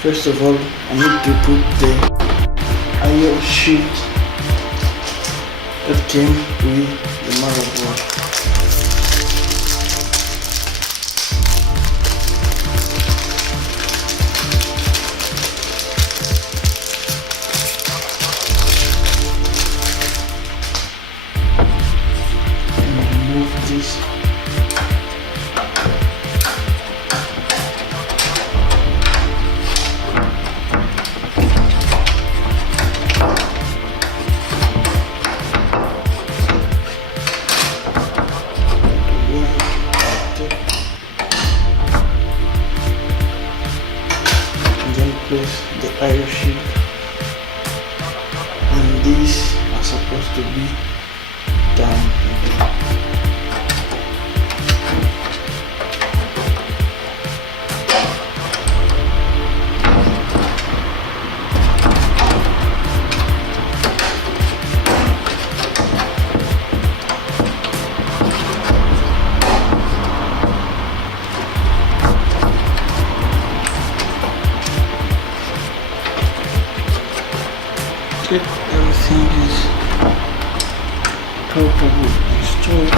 First of all, I need to put the IO sheet that came with the motherboard. And remove this. Place the IO sheet, and these are supposed to be down here. Everything is properly installed.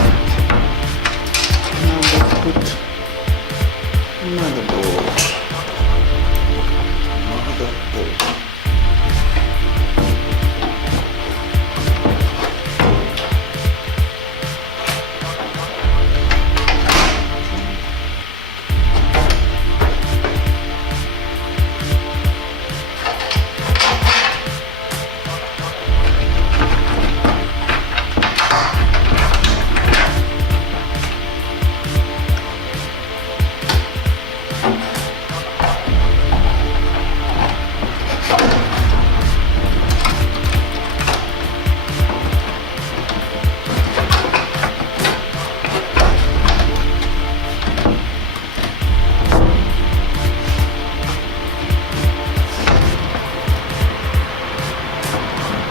Now let's put motherboard.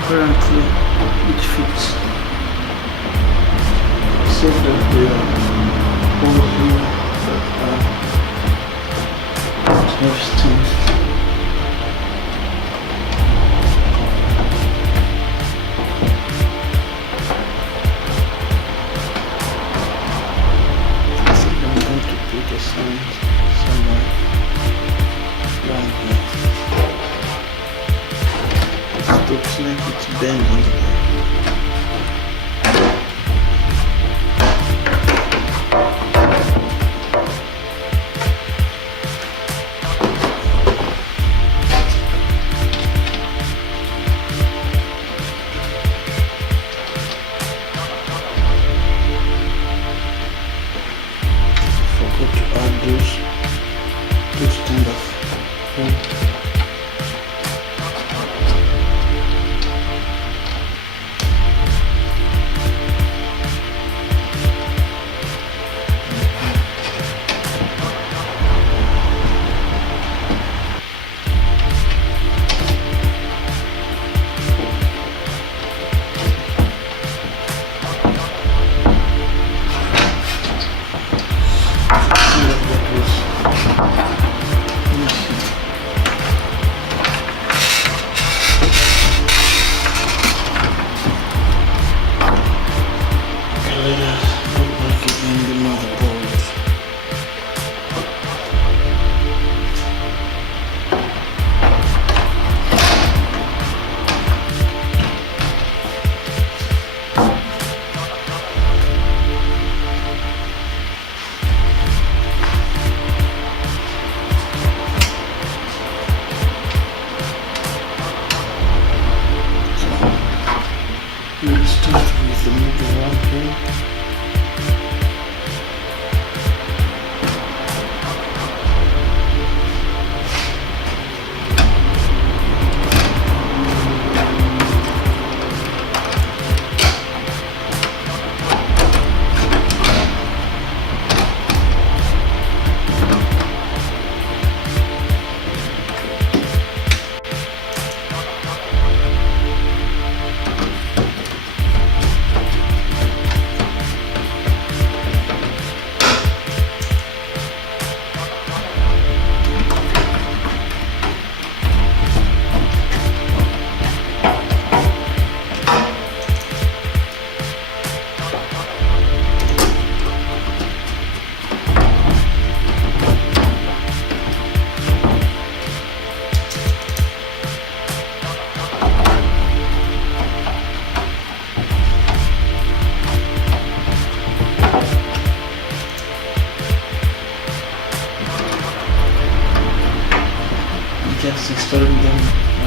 Currently it fits, except that there are holes here that have stains. I think I'm going to put a sign somewhere around here. Looks like it's bending. Forgot to add those kind of we'll start with the middle one here.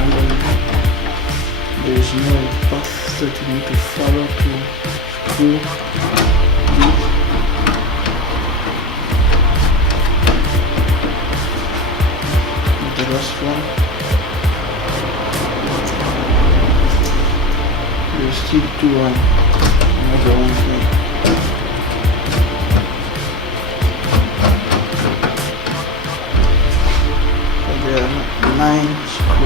and then there is no path that you need to follow to screw these. The last one, there's still two on another one here. So there are 9 screws.